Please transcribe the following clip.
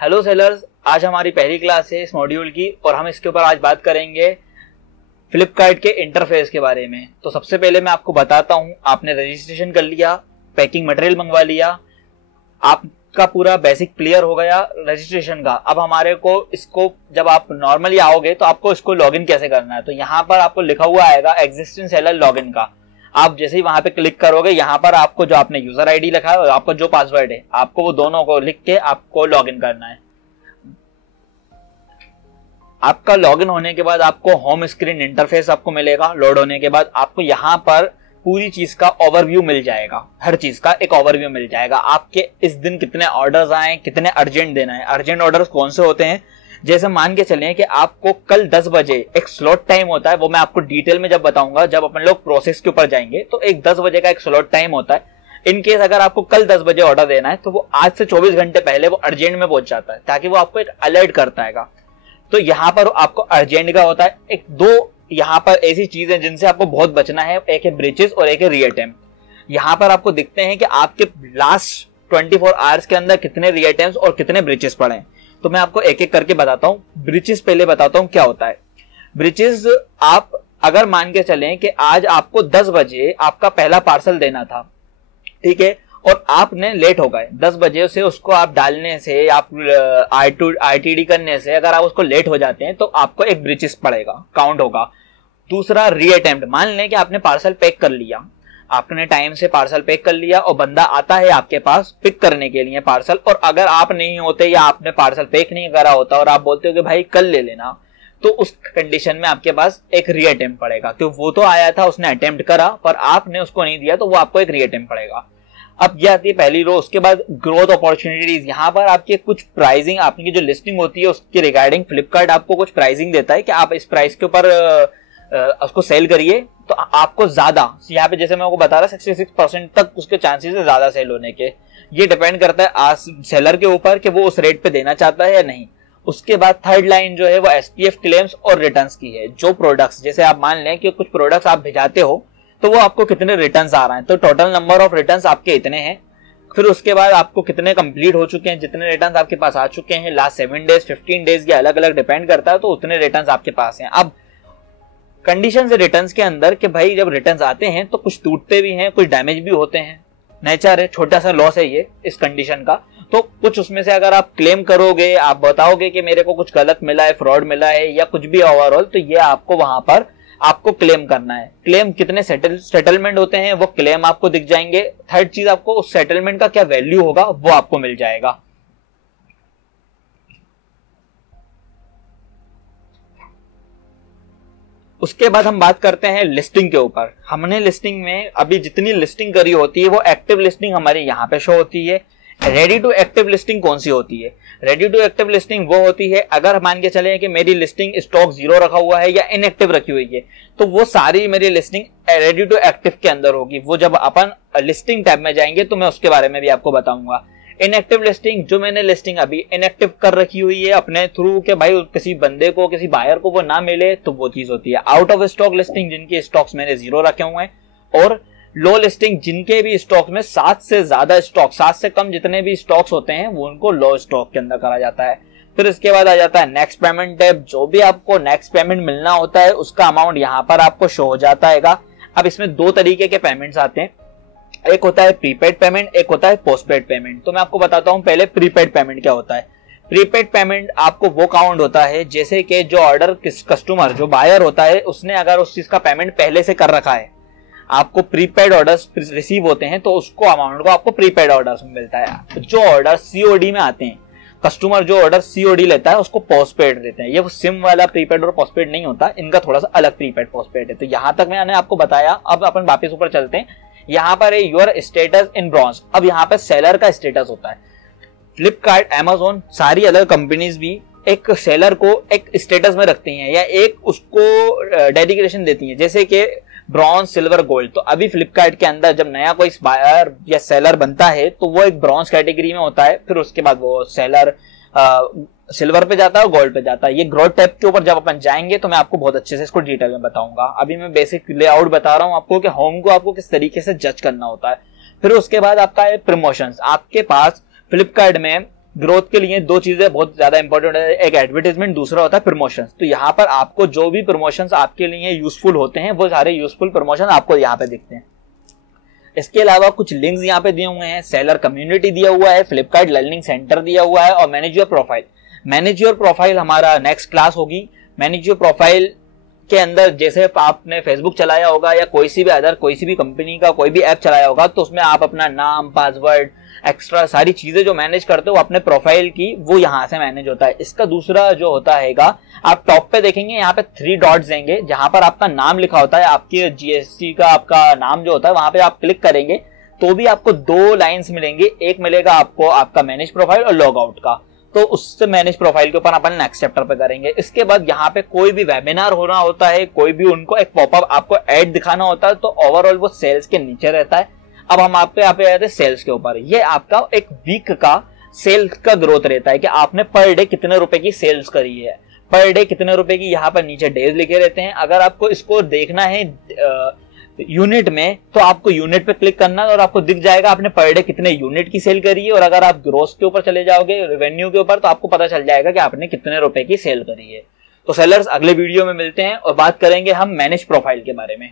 Hello sellers, आज हमारी पहली क्लास है इस मॉड्यूल की और हम इसके ऊपर आज बात करेंगे फ्लिपकार्ट के इंटरफेस के बारे में। तो सबसे पहले मैं आपको बताता हूं, आपने रजिस्ट्रेशन कर लिया, पैकिंग मटेरियल मंगवा लिया, आपका पूरा बेसिक क्लियर हो गया रजिस्ट्रेशन का। अब हमारे को इसको जब आप नॉर्मली आओगे तो आपको इसको लॉगिन कैसे करना है। तो यहाँ पर आपको लिखा हुआ आएगा एग्जिस्टिंग सेलर लॉगिन का। आप जैसे ही वहां पे क्लिक करोगे, यहाँ पर आपको जो आपने यूजर आईडी लिखा है और आपका जो पासवर्ड है, आपको वो दोनों को लिख के आपको लॉगिन करना है। आपका लॉगिन होने के बाद आपको होम स्क्रीन इंटरफेस आपको मिलेगा। लोड होने के बाद आपको यहाँ पर पूरी चीज का ओवरव्यू मिल जाएगा, हर चीज का एक ओवरव्यू मिल जाएगा। आपके इस दिन कितने ऑर्डर्स आए, कितने अर्जेंट देना है। अर्जेंट ऑर्डर्स कौन से होते हैं, जैसे मान के चलें कि आपको कल 10 बजे एक स्लॉट टाइम होता है, वो मैं आपको डिटेल में जब बताऊंगा, जब अपन लोग प्रोसेस के ऊपर जाएंगे। तो एक 10 बजे का एक स्लॉट टाइम होता है। इन केस अगर आपको कल 10 बजे ऑर्डर देना है तो वो आज से 24 घंटे पहले वो अर्जेंट में पहुंच जाता है, ताकि वो आपको एक अलर्ट करता है। तो यहाँ पर आपको अर्जेंट का होता है। एक दो यहाँ पर ऐसी चीज है जिनसे आपको बहुत बचना है, एक है ब्रीचेस और एक है रीअटेम्प्ट। यहाँ पर आपको दिखते हैं कि आपके लास्ट 24 आवर्स के अंदर कितने रीअटेम्प्ट्स और कितने ब्रीचेस पड़े हैं। तो मैं आपको एक एक करके बताता हूँ। ब्रीचेस पहले बताता हूँ क्या होता है। ब्रीचेस, आप अगर मान के चलें कि आज आपको 10 बजे आपका पहला पार्सल देना था, ठीक है, और आपने लेट हो गए 10 बजे से, उसको आप डालने से, आप ITD करने से अगर आप उसको लेट हो जाते हैं तो आपको एक ब्रीचेस पड़ेगा, काउंट होगा। दूसरा रीअटेम्प्ट, मान लें कि आपने पार्सल पैक कर लिया, आपने टाइम से पार्सल पैक कर लिया और बंदा आता है आपके पास पिक करने के लिए पार्सल, और अगर आप नहीं होते या आपने पार्सल पैक नहीं करा होता और आप बोलते हो कि भाई कल ले लेना, तो उस कंडीशन में आपके पास एक रीअटेम्प्ट पड़ेगा। क्योंकि वो तो आया था, उसने अटेम्प्ट करा, पर आपने उसको नहीं दिया, तो वो आपको एक रीअटेम्प्ट पड़ेगा। अब ये आती है पहली रो। उसके बाद ग्रोथ अपॉर्चुनिटीज। यहाँ पर आपके कुछ प्राइसिंग, आपकी जो लिस्टिंग होती है उसके रिगार्डिंग फ्लिपकार्ट आपको कुछ प्राइसिंग देता है कि आप इस प्राइस के ऊपर उसको सेल करिए, तो आपको ज्यादा, यहाँ पे जैसे मैं आपको बता रहा 66% तक उसके चांसेस है ज्यादा सेल होने के। ये डिपेंड करता है सेलर के ऊपर कि वो उस रेट पे देना चाहता है या नहीं। उसके बाद थर्ड लाइन जो है वो SPF क्लेम्स और रिटर्न्स की है। जो प्रोडक्ट्स, जैसे आप मान लें कि कुछ प्रोडक्ट्स आप भिजाते हो तो वो आपको कितने रिटर्न्स आ रहे हैं, तो टोटल नंबर ऑफ रिटर्न्स आपके इतने हैं। फिर उसके बाद आपको कितने कंप्लीट हो चुके हैं, जितने रिटर्न्स आपके पास आ चुके हैं लास्ट 7 डेज 15 डेज, ये अलग अलग डिपेंड करता है, तो उतने रिटर्न्स आपके पास हैं। अब कंडीशन से रिटर्न्स के अंदर कि भाई जब रिटर्न्स आते हैं तो कुछ टूटते भी हैं, कुछ डैमेज भी होते हैं, नेचर है, छोटा सा लॉस है ये इस कंडीशन का। तो कुछ उसमें से अगर आप क्लेम करोगे, आप बताओगे कि मेरे को कुछ गलत मिला है, फ्रॉड मिला है या कुछ भी ओवरऑल, तो ये आपको वहां पर आपको क्लेम करना है। क्लेम कितने सेटलमेंट होते हैं वो क्लेम आपको दिख जाएंगे। थर्ड चीज, आपको उस सेटलमेंट का क्या वैल्यू होगा वो आपको मिल जाएगा। उसके बाद हम बात करते हैं लिस्टिंग के ऊपर। हमने लिस्टिंग में अभी जितनी लिस्टिंग करी होती है वो एक्टिव लिस्टिंग हमारी यहाँ पे शो होती है। रेडी टू एक्टिव लिस्टिंग कौन सी होती है? रेडी टू एक्टिव लिस्टिंग वो होती है, अगर मान के चले कि मेरी लिस्टिंग स्टॉक 0 रखा हुआ है या इनएक्टिव रखी हुई है, तो वो सारी मेरी लिस्टिंग रेडी टू एक्टिव के अंदर होगी। वो जब अपन लिस्टिंग टैब में जाएंगे तो मैं उसके बारे में भी आपको बताऊंगा। इनएक्टिव लिस्टिंग, जो मैंने लिस्टिंग अभी इनएक्टिव कर रखी हुई है अपने थ्रू के भाई किसी बंदे को, किसी बायर को वो ना मिले, तो वो चीज होती है। आउट ऑफ स्टॉक लिस्टिंग, जिनके स्टॉक्स मैंने 0 रखे हुए हैं। और लो लिस्टिंग, जिनके भी स्टॉक में 7 से ज्यादा स्टॉक, 7 से कम जितने भी स्टॉक्स होते हैं वो उनको लो स्टॉक के अंदर करा जाता है। फिर इसके बाद आ जाता है नेक्स्ट पेमेंट टैब। जो भी आपको नेक्स्ट पेमेंट मिलना होता है उसका अमाउंट यहाँ पर आपको शो हो जाता है। अब इसमें 2 तरीके के पेमेंट्स आते हैं, एक होता है प्रीपेड पेमेंट, एक होता है पोस्टपेड पेमेंट। तो मैं आपको बताता हूं पहले प्रीपेड पेमेंट क्या होता है। प्रीपेड पेमेंट आपको वो काउंट होता है जैसे कि जो ऑर्डर कस्टमर, जो बायर होता है, उसने अगर उस चीज का पेमेंट पहले से कर रखा है, आपको प्रीपेड ऑर्डर्स रिसीव होते हैं तो उसको अमाउंट को आपको प्रीपेड ऑर्डर्स में मिलता है। जो ऑर्डर COD में आते हैं, कस्टमर जो ऑर्डर COD लेता है उसको पोस्टपेड देते हैं। ये वो सिम वाला प्रीपेड और पोस्टपेड नहीं होता, इनका थोड़ा सा अलग प्रीपेड पोस्टपेड है। तो यहां तक मैंने आपको बताया। अब अपन वापस ऊपर चलते हैं। यहाँ पर है योर स्टेटस इन ब्रॉन्ज। अब यहाँ पे सेलर का स्टेटस होता है। फ्लिपकार्ट, अमेजोन, सारी अलग कंपनीज भी एक सेलर को एक स्टेटस में रखती हैं या एक उसको डेडिकेशन देती हैं, जैसे कि ब्रॉन्ज, सिल्वर, गोल्ड। तो अभी फ्लिपकार्ट के अंदर जब नया कोई बायर या सेलर बनता है तो वो एक ब्रॉन्ज कैटेगरी में होता है, फिर उसके बाद वो सेलर सिल्वर पे जाता है और गोल्ड पे जाता है। ये ग्रोथ टैब के ऊपर जब अपन जाएंगे तो मैं आपको बहुत अच्छे से इसको डिटेल में बताऊंगा। अभी मैं बेसिक लेआउट बता रहा हूँ आपको कि होम को आपको किस तरीके से जज करना होता है। फिर उसके बाद आपका है प्रमोशंस। आपके पास फ्लिपकार्ट में ग्रोथ के लिए दो चीजें बहुत ज्यादा इंपॉर्टेंट है, एक एडवर्टाइजमेंट, दूसरा होता है प्रमोशंस। तो यहाँ पर आपको जो भी प्रमोशंस आपके लिए यूजफुल होते हैं वो सारे यूजफुल प्रमोशन आपको यहाँ पे दिखते हैं। इसके अलावा कुछ लिंक्स यहाँ पे दिए हुए हैं, सेलर कम्युनिटी दिया हुआ है, फ्लिपकार्ट लर्निंग सेंटर दिया हुआ है और manage your profile. Manage your profile हमारा नेक्स्ट क्लास होगी। मैनेज योर प्रोफाइल के अंदर जैसे आपने फेसबुक चलाया होगा या कोई सी भी कंपनी का कोई भी ऐप चलाया होगा, तो उसमें आप अपना नाम, पासवर्ड, एक्स्ट्रा सारी चीजें जो मैनेज करते हो अपने प्रोफाइल की, वो यहाँ से मैनेज होता है। इसका दूसरा जो होता है, आप टॉप पे देखेंगे यहाँ पे 3 डॉट्स देंगे जहां पर आपका नाम लिखा होता है, आपके जीएसटी का आपका नाम जो होता है, वहां पे आप क्लिक करेंगे तो भी आपको 2 लाइन्स मिलेंगे। एक मिलेगा आपको आपका मैनेज प्रोफाइल और लॉग आउट का, तो उससे मैनेज प्रोफाइल के ऊपर अपन नेक्स्ट चैप्टर पे करेंगे। इसके बाद यहाँ पे कोई भी वेबिनार होना होता है, कोई भी उनको एक पॉपअप आपको ऐड दिखाना होता है, तो ओवरऑल वो सेल्स के नीचे रहता है। अब हम आपके यहाँ पे आते हैं सेल्स के ऊपर। ये आपका एक वीक का सेल्स का ग्रोथ रहता है कि आपने पर डे कितने रुपए की सेल्स करी है, पर डे कितने रुपए की, यहाँ पर नीचे डेज लिखे रहते हैं। अगर आपको इसको देखना है यूनिट में, तो आपको यूनिट पे क्लिक करना है और आपको दिख जाएगा आपने पर डे कितने यूनिट की सेल करी है। और अगर आप ग्रोस के ऊपर चले जाओगे, रेवेन्यू के ऊपर, तो आपको पता चल जाएगा कि आपने कितने रुपए की सेल करी है। तो सेलर्स, अगले वीडियो में मिलते हैं और बात करेंगे हम मैनेज प्रोफाइल के बारे में।